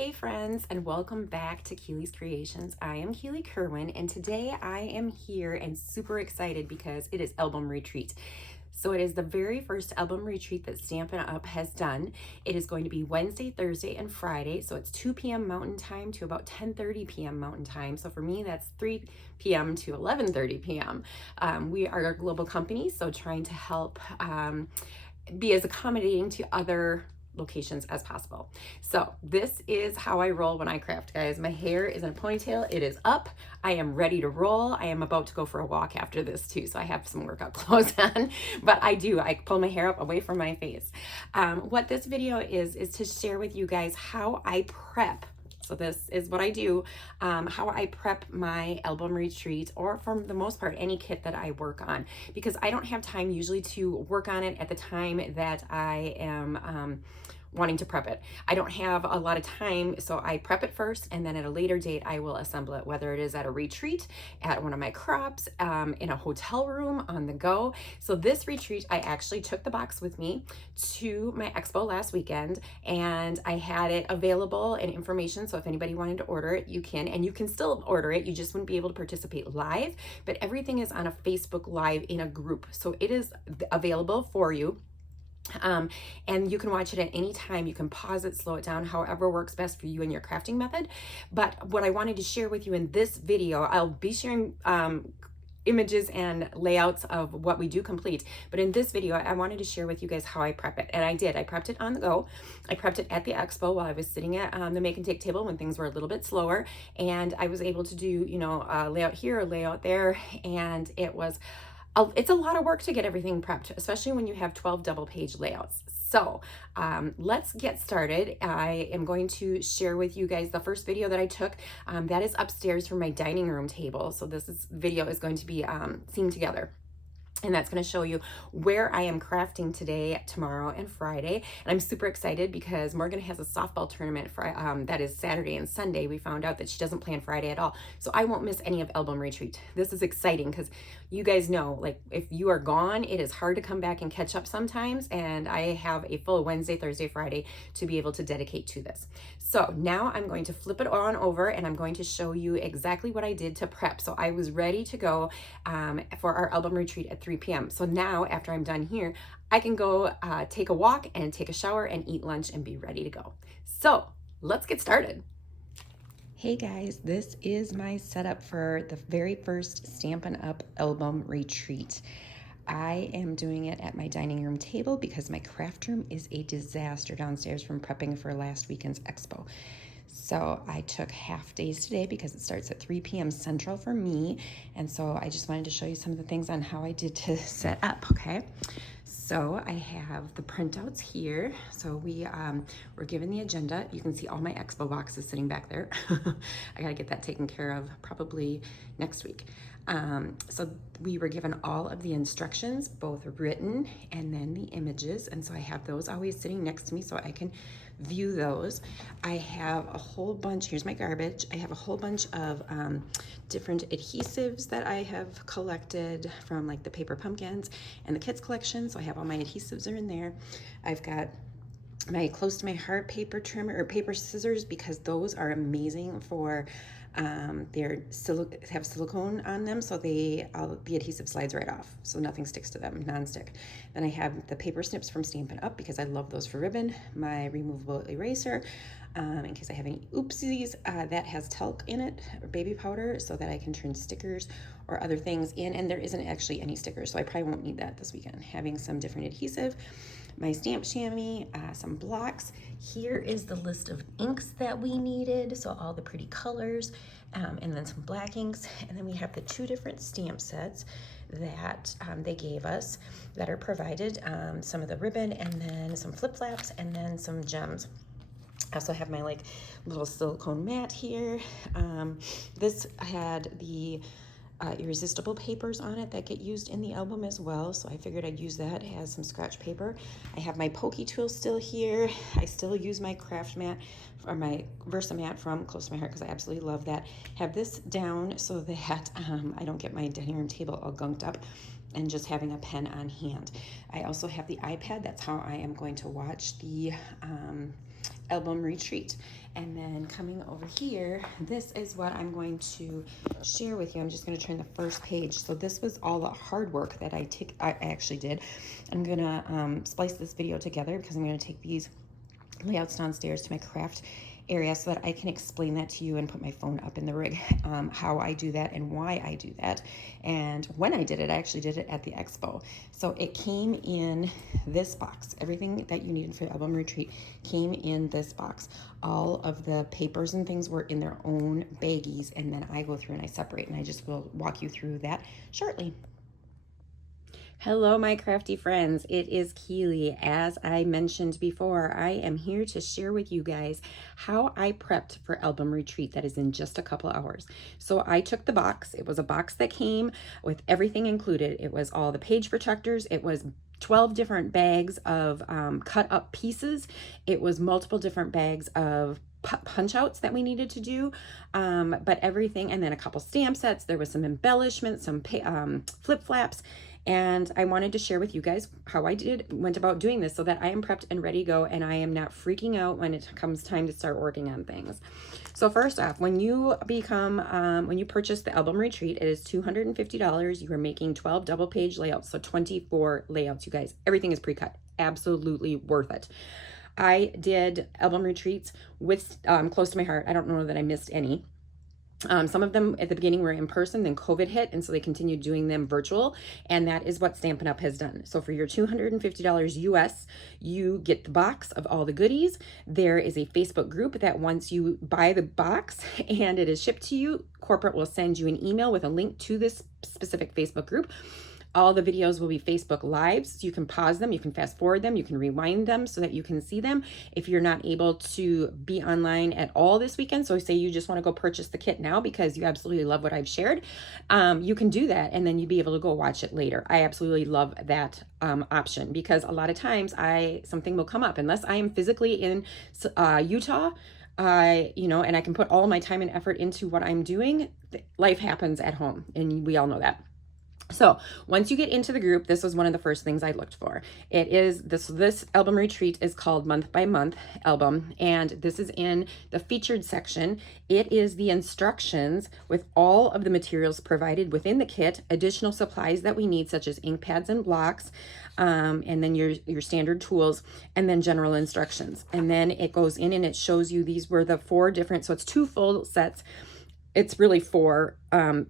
Hey friends, and welcome back to Keely's Creations. I am Keely Kerwin, and today I am here and super excited because it is album retreat. So it is the very first album retreat that Stampin' Up has done. It is going to be Wednesday, Thursday, and Friday. So it's 2 p.m. Mountain Time to about 10:30 p.m. Mountain Time. So for me, that's 3 p.m. to 11:30 p.m. We are a global company, so trying to help be as accommodating to other locations as possible. So this is how I roll when I craft, guys. My hair is in a ponytail. It is up. I am ready to roll. I am about to go for a walk after this too, so I have some workout clothes on, but I pull my hair up away from my face. What this video is to share with you guys how I prep. So this is what I do, how I prep my album retreat, or for the most part, any kit that I work on, because I don't have time usually to work on it at the time that I am wanting to prep it. I don't have a lot of time, so I prep it first, and then at a later date, I will assemble it, whether it is at a retreat, at one of my crops, in a hotel room, on the go. So this retreat, I actually took the box with me to my expo last weekend, and I had it available and information, so if anybody wanted to order it, you can, and you can still order it. You just wouldn't be able to participate live, but everything is on a Facebook Live in a group, so it is available for you. And you can watch it at any time. You can pause it, slow it down, however works best for you and your crafting method. But what I wanted to share with you in this video, I'll be sharing images and layouts of what we do complete. But in this video, I wanted to share with you guys how I prep it. And I did. I prepped it on the go. I prepped it at the expo while I was sitting at the make and take table when things were a little bit slower. And I was able to do, you know, layout here, layout there. And it's a lot of work to get everything prepped, especially when you have 12 double page layouts. So let's get started. I am going to share with you guys the first video that I took. That is upstairs from my dining room table. So video is going to be seen together. And that's going to show you where I am crafting today, tomorrow, and Friday. And I'm super excited because Morgan has a softball tournament for, that is Saturday and Sunday. We found out that she doesn't plan Friday at all. So I won't miss any of album retreat. This is exciting because you guys know, like, if you are gone, it is hard to come back and catch up sometimes. And I have a full Wednesday, Thursday, Friday to be able to dedicate to this. So now I'm going to flip it on over and I'm going to show you exactly what I did to prep. So I was ready to go for our album retreat at 3 p.m. So now, after I'm done here, I can go take a walk and take a shower and eat lunch and be ready to go. So let's get started. Hey guys, this is my setup for the very first Stampin' Up album retreat. I am doing it at my dining room table because my craft room is a disaster downstairs from prepping for last weekend's expo. So I took half days today because it starts at 3 p.m. Central for me. And so I just wanted to show you some of the things on how I did to set up, okay? So I have the printouts here. So we were given the agenda. You can see all my expo boxes sitting back there. I gotta get that taken care of probably next week. So we were given all of the instructions, both written and then the images. And so I have those always sitting next to me so I can view those. I have a whole bunch, here's my garbage. I have a whole bunch of different adhesives that I have collected from like the paper pumpkins and the kids collection. So I have all my adhesives are in there. I've got my close to my heart paper trimmer or paper scissors because those are amazing for have silicone on them, so the adhesive slides right off, so nothing sticks to them, non-stick. Then I have the paper snips from Stampin' Up because I love those for ribbon. My removable eraser, in case I have any oopsies, that has talc in it, or baby powder, so that I can turn stickers or other things in, and there isn't actually any stickers, so I probably won't need that this weekend. Having some different adhesive, my stamp chamois, some blocks. Here is the list of inks that we needed, so all the pretty colors, and then some black inks. And then we have the 2 different stamp sets that they gave us that are provided, some of the ribbon and then some flip flaps and then some gems. I also have my like little silicone mat here. This had the irresistible papers on it that get used in the album as well, so I figured I'd use that. It has some scratch paper. I have my pokey tool still here. I still use my craft mat or my Versa mat from Close to My Heart because I absolutely love that. Have this down so that I don't get my dining room table all gunked up, and just having a pen on hand. I also have the iPad. That's how I am going to watch the album retreat. And then coming over here, this is what I'm going to share with you. I'm just going to turn the first page. So this was all the hard work that I actually did. I'm going to splice this video together because I'm going to take these layouts downstairs to my craft area so that I can explain that to you and put my phone up in the rig, how I do that and why I do that. And when I did it, I actually did it at the expo. So it came in this box. Everything that you needed for the album retreat came in this box. All of the papers and things were in their own baggies, and then I go through and I separate, and I just will walk you through that shortly. Hello, my crafty friends. It is Keely. As I mentioned before, I am here to share with you guys how I prepped for album retreat that is in just a couple hours. So I took the box. It was a box that came with everything included. It was all the page protectors. It was 12 different bags of cut up pieces. It was multiple different bags of punch outs that we needed to do, but everything, and then a couple stamp sets. There was some embellishments, some flip flaps. And I wanted to share with you guys how I went about doing this so that I am prepped and ready to go, and I am not freaking out when it comes time to start working on things. So first off, when you purchase the album retreat, it is $250. You are making 12 double page layouts, so 24 layouts, you guys. Everything is pre-cut. Absolutely worth it. I did album retreats with close to my heart. I don't know that I missed any. Some of them at the beginning were in person, then COVID hit, and so they continued doing them virtual, and that is what Stampin' Up! Has done. So for your $250 US, you get the box of all the goodies. There is a Facebook group that once you buy the box and it is shipped to you, corporate will send you an email with a link to this specific Facebook group. All the videos will be Facebook Lives. So you can pause them, you can fast forward them, you can rewind them so that you can see them. If you're not able to be online at all this weekend, so say you just want to go purchase the kit now because you absolutely love what I've shared, you can do that, and then you'd be able to go watch it later. I absolutely love that option because a lot of times something will come up unless I am physically in Utah. And I can put all my time and effort into what I'm doing. Life happens at home, and we all know that. So once you get into the group, this was one of the first things I looked for. It is this album retreat is called Month by Month album, and this is in the featured section. It is the instructions with all of the materials provided within the kit, additional supplies that we need, such as ink pads and blocks, and then your standard tools, and then general instructions. And then it goes in and it shows you these were the 4 different, so it's 2 full sets. It's really 4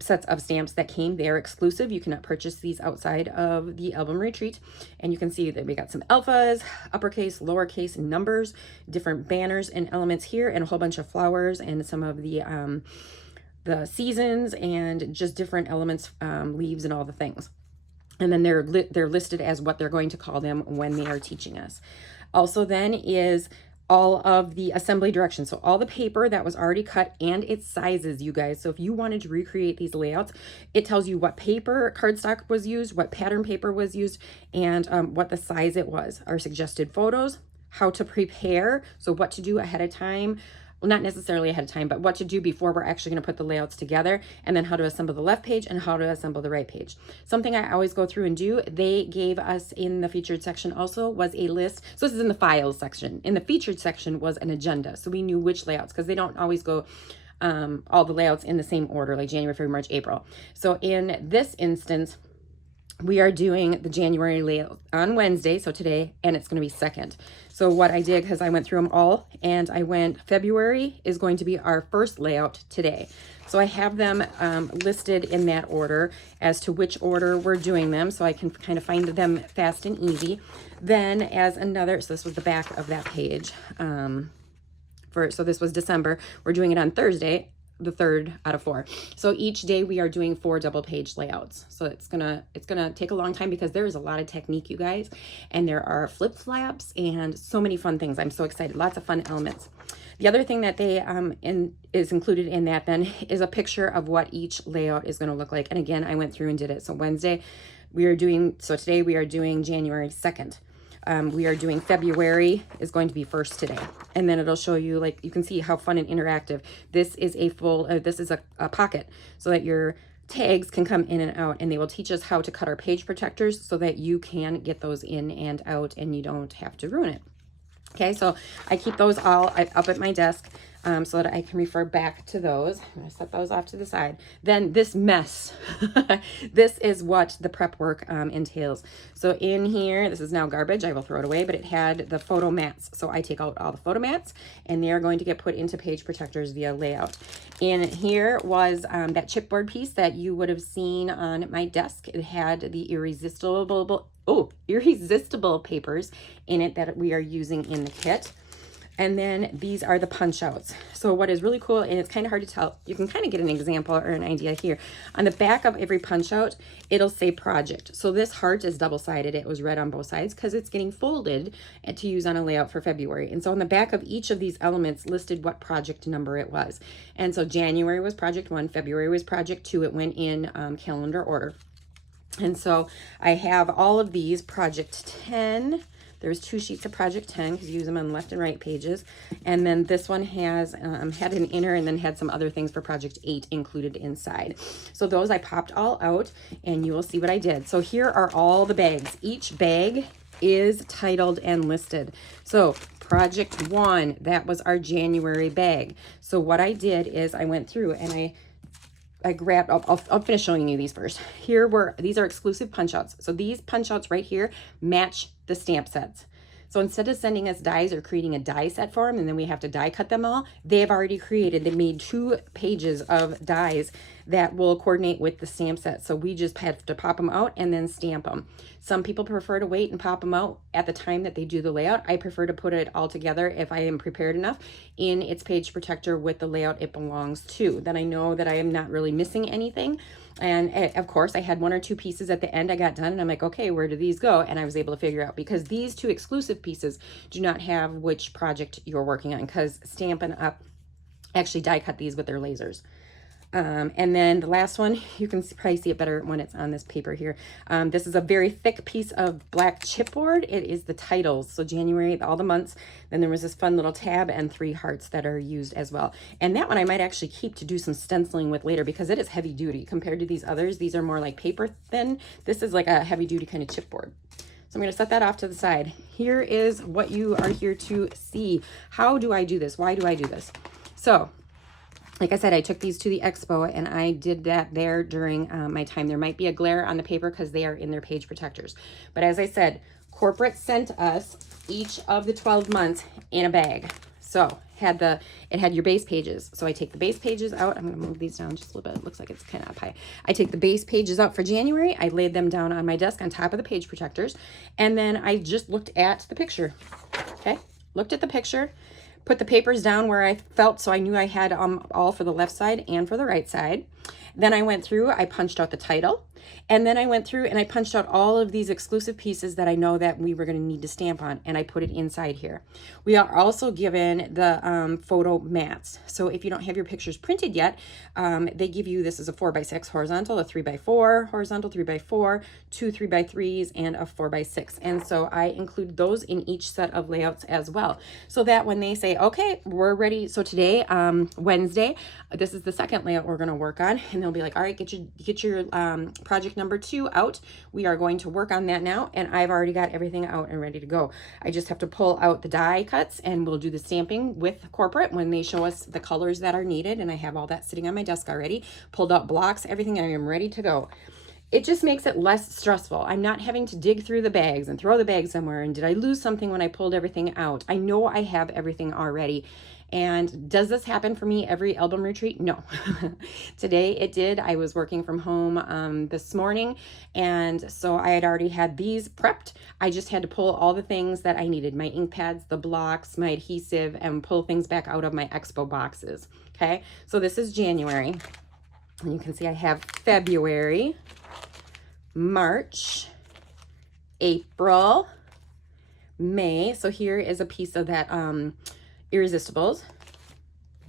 sets of stamps that came there exclusive. You cannot purchase these outside of the album retreat. And you can see that we got some alphas, uppercase, lowercase, numbers, different banners and elements here, and a whole bunch of flowers and some of the seasons and just different elements, leaves and all the things. And then they're listed as what they're going to call them when they are teaching us. Also then is all of the assembly directions. So all the paper that was already cut and its sizes, you guys. So if you wanted to recreate these layouts, it tells you what paper, cardstock was used, what pattern paper was used, and what the size it was. Our suggested photos, how to prepare, so what to do ahead of time. Well, not necessarily ahead of time, but what to do before we're actually going to put the layouts together, and then how to assemble the left page and how to assemble the right page. Something I always go through and do, they gave us in the featured section also was a list. So this is in the files section. In the featured section was an agenda. So we knew which layouts, because they don't always go all the layouts in the same order, like January, February, March, April. So in this instance, we are doing the January layout on Wednesday, so today, and it's going to be 2nd. So what I did, because I went through them all, and I went, February is going to be our first layout today. So I have them listed in that order as to which order we're doing them, so I can kind of find them fast and easy. Then as another, so this was the back of that page. So this was December. We're doing it on Thursday, the 3rd out of 4. So each day we are doing 4 double page layouts. So it's gonna take a long time because there is a lot of technique, you guys, and there are flip flaps and so many fun things. I'm so excited. Lots of fun elements. The other thing that they is included in that then is a picture of what each layout is going to look like. And again, I went through and did it. So today we are doing January 2nd. We are doing February is going to be first today, and then it'll show you, like, you can see how fun and interactive this is. This is a pocket so that your tags can come in and out, and they will teach us how to cut our page protectors so that you can get those in and out and you don't have to ruin it. Okay, so I keep those all up at my desk so that I can refer back to those. I'm gonna set those off to the side. Then this mess, this is what the prep work entails. So in here, this is now garbage, I will throw it away, but it had the photo mats. So I take out all the photo mats and they are going to get put into page protectors via layout. In here was that chipboard piece that you would have seen on my desk. It had the irresistible papers in it that we are using in the kit. And then these are the punch outs. So what is really cool, and it's kind of hard to tell, you can kind of get an example or an idea here. On the back of every punch out, it'll say project. So this heart is double-sided. It was red on both sides because it's getting folded to use on a layout for February. And so on the back of each of these elements listed what project number it was. And so January was project 1, February was project 2. It went in calendar order. And so I have all of these, project 10. There's 2 sheets of project 10 because you use them on left and right pages. And then this one has had an inner and then had some other things for project 8 included inside. So those I popped all out and you will see what I did. So here are all the bags. Each bag is titled and listed. So project 1, that was our January bag. So what I did is I went through and I grabbed, I'll finish showing you these first. These are exclusive punch outs. So these punch outs right here match the stamp sets. So instead of sending us dies or creating a die set for them, and then we have to die cut them all, they have already created, they made 2 pages of dies that will coordinate with the stamp set. So we just have to pop them out and then stamp them. Some people prefer to wait and pop them out at the time that they do the layout. I prefer to put it all together, if I am prepared enough, in its page protector with the layout it belongs to. Then I know that I am not really missing anything. And of course, I had 1 or 2 pieces at the end I got done, and I'm like, okay, where do these go? And I was able to figure out, because these 2 exclusive pieces do not have which project you're working on, because Stampin' Up actually die cut these with their lasers. And then the last one, you can probably see it better when it's on this paper here. This is a very thick piece of black chipboard. It is the titles. So January, all the months. Then there was this fun little tab and 3 hearts that are used as well. And that one I might actually keep to do some stenciling with later because it is heavy duty compared to these others. These are more like paper thin. This is like a heavy duty kind of chipboard. So I'm going to set that off to the side. Here is what you are here to see. How do I do this? Why do I do this? So like I said, I took these to the expo and I did that there during my time. There might be a glare on the paper because they are in their page protectors. But as I said, corporate sent us each of the 12 months in a bag. So it had your base pages. So I take the base pages out. I'm going to move these down just a little bit. It looks like it's kind of up high. I take the base pages out for January. I laid them down on my desk on top of the page protectors. And then I just looked at the picture. Okay, looked at the picture. Put the papers down where I felt, so I knew I had all for the left side and for the right side. Then I went through, I punched out the title, and then I went through and I punched out all of these exclusive pieces that I know that we were going to need to stamp on, and I put it inside here. We are also given the photo mats. So if you don't have your pictures printed yet, they give you, this is a 4x6 horizontal, a 3x4 horizontal, 3x4, 2 3x3s, and a 4x6. And so I include those in each set of layouts as well. So that when they say, okay, we're ready. So today, Wednesday, this is the second layout we're going to work on. And they'll be like, all right, get your project number 2 out. We are going to work on that now. And I've already got everything out and ready to go. I just have to pull out the die cuts and we'll do the stamping with corporate when they show us the colors that are needed. And I have all that sitting on my desk already, pulled out blocks, everything. I am ready to go. It just makes it less stressful. I'm not having to dig through the bags and throw the bag somewhere. And did I lose something when I pulled everything out? I know I have everything already. And does this happen for me every album retreat? No. Today it did. I was working from home this morning, and so I had already had these prepped. I just had to pull all the things that I needed, my ink pads, the blocks, my adhesive, and pull things back out of my expo boxes. Okay, so this is January. And you can see I have February, March, April, May. So here is a piece of that Irresistibles.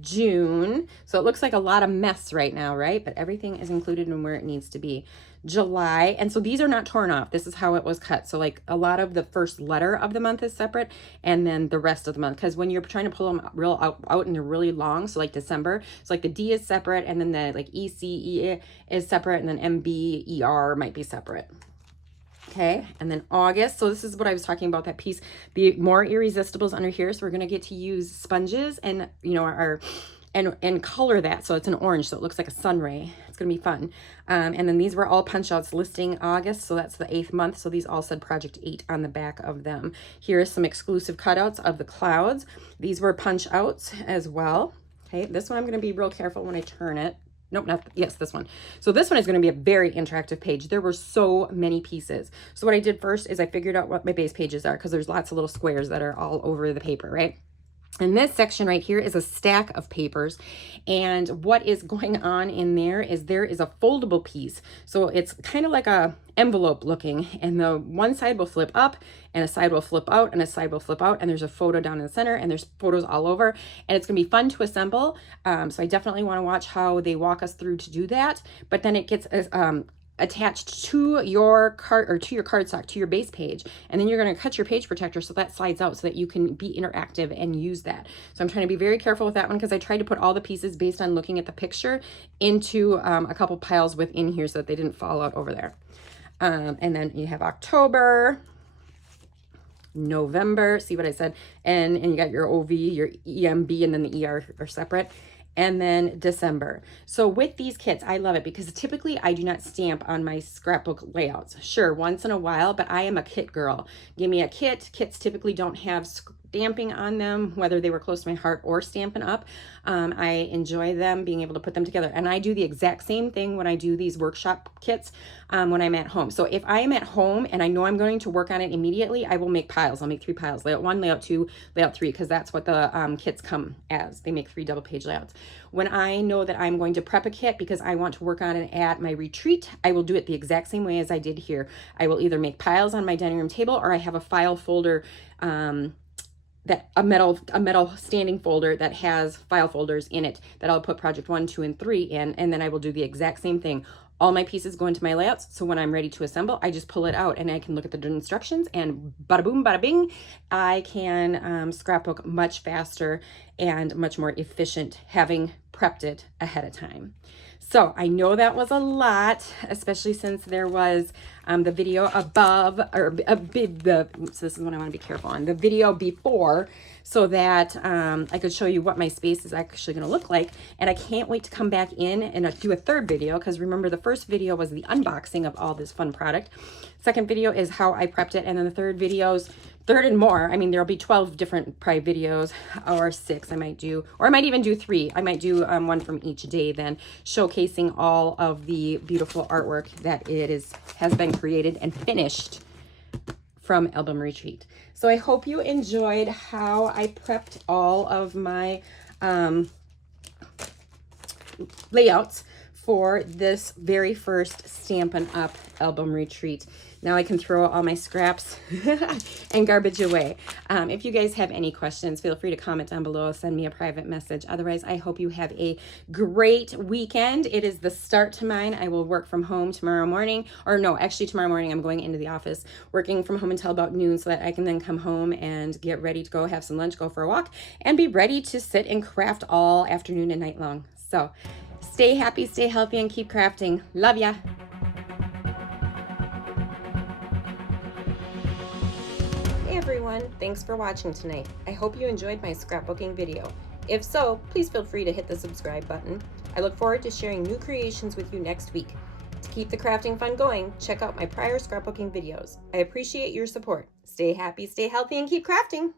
June. So it looks like a lot of mess right now, right? But everything is included in where it needs to be. July. And so these are not torn off. This is how it was cut. So like a lot of the first letter of the month is separate, and then the rest of the month. Because when you're trying to pull them real out and they're really long, so like December, so like the D is separate, and then the like ECE is separate, and then MB, ER might be separate. Okay, and then August. So this is what I was talking about, that piece, the more irresistibles under here. So we're going to get to use sponges and, you know, our and color that so it's an orange, so it looks like a sun ray. It's gonna be fun. And then these were all punch outs listing August, so that's the 8th month. So these all said Project 8 on the back of them. Here is some exclusive cutouts of the clouds. These were punch outs as well. Okay, this one I'm gonna be real careful when I turn it. Nope, not, yes, this one. So this one is going to be a very interactive page. There were so many pieces. So what I did first is I figured out what my base pages are, because there's lots of little squares that are all over the paper, right? And this section right here is a stack of papers, and what is going on in there is a foldable piece. So it's kind of like a envelope looking, and the one side will flip up and a side will flip out and a side will flip out, and there's a photo down in the center, and there's photos all over, and it's gonna be fun to assemble. So I definitely want to watch how they walk us through to do that. But then it gets attached to your card, or to your cardstock, to your base page, and then you're going to cut your page protector so that slides out so that you can be interactive and use that. So I'm trying to be very careful with that one, because I tried to put all the pieces based on looking at the picture into a couple piles within here so that they didn't fall out over there. And then you have October, November, see what I said, and you got your OV, your EMB, and then the ER are separate. And then December. So with these kits, I love it because typically I do not stamp on my scrapbook layouts. Sure, once in a while, but I am a kit girl. Give me a kit. Kits typically don't have stamping on them, whether they were close to my heart or Stampin' Up. I enjoy them, being able to put them together. And I do the exact same thing when I do these workshop kits when I'm at home. So if I am at home and I know I'm going to work on it immediately, I will make piles. I'll make 3 piles, layout 1, layout 2, layout 3, because that's what the kits come as. They make 3 double page layouts. When I know that I'm going to prep a kit because I want to work on it at my retreat, I will do it the exact same way as I did here. I will either make piles on my dining room table, or I have a file folder, that a metal standing folder that has file folders in it that I'll put project 1, 2, and 3 in, and then I will do the exact same thing. All my pieces go into my layouts, so when I'm ready to assemble, I just pull it out and I can look at the instructions, and bada boom, bada bing, I can scrapbook much faster and much more efficient having prepped it ahead of time. So I know that was a lot, especially since there was the video above, or so this is what I want to be careful on, the video before, so that I could show you what my space is actually going to look like. And I can't wait to come back in and do a third video, because remember, the first video was the unboxing of all this fun product. Second video is how I prepped it, and then the third and more, I mean, there'll be 12 different probably videos, or 6 I might do, or I might even do 3. I might do one from each day then, showcasing all of the beautiful artwork that has been created and finished from Album Retreat. So I hope you enjoyed how I prepped all of my layouts for this very first Stampin' Up Album Retreat. Now I can throw all my scraps and garbage away. If you guys have any questions, feel free to comment down below, send me a private message. Otherwise, I hope you have a great weekend. It is the start to mine. I will work from home tomorrow morning, or no, actually tomorrow morning I'm going into the office, working from home until about noon, so that I can then come home and get ready to go have some lunch, go for a walk, and be ready to sit and craft all afternoon and night long. So stay happy, stay healthy, and keep crafting. Love ya. Hey everyone, thanks for watching tonight. I hope you enjoyed my scrapbooking video. If so, please feel free to hit the subscribe button. I look forward to sharing new creations with you next week. To keep the crafting fun going, check out my prior scrapbooking videos. I appreciate your support. Stay happy, stay healthy, and keep crafting!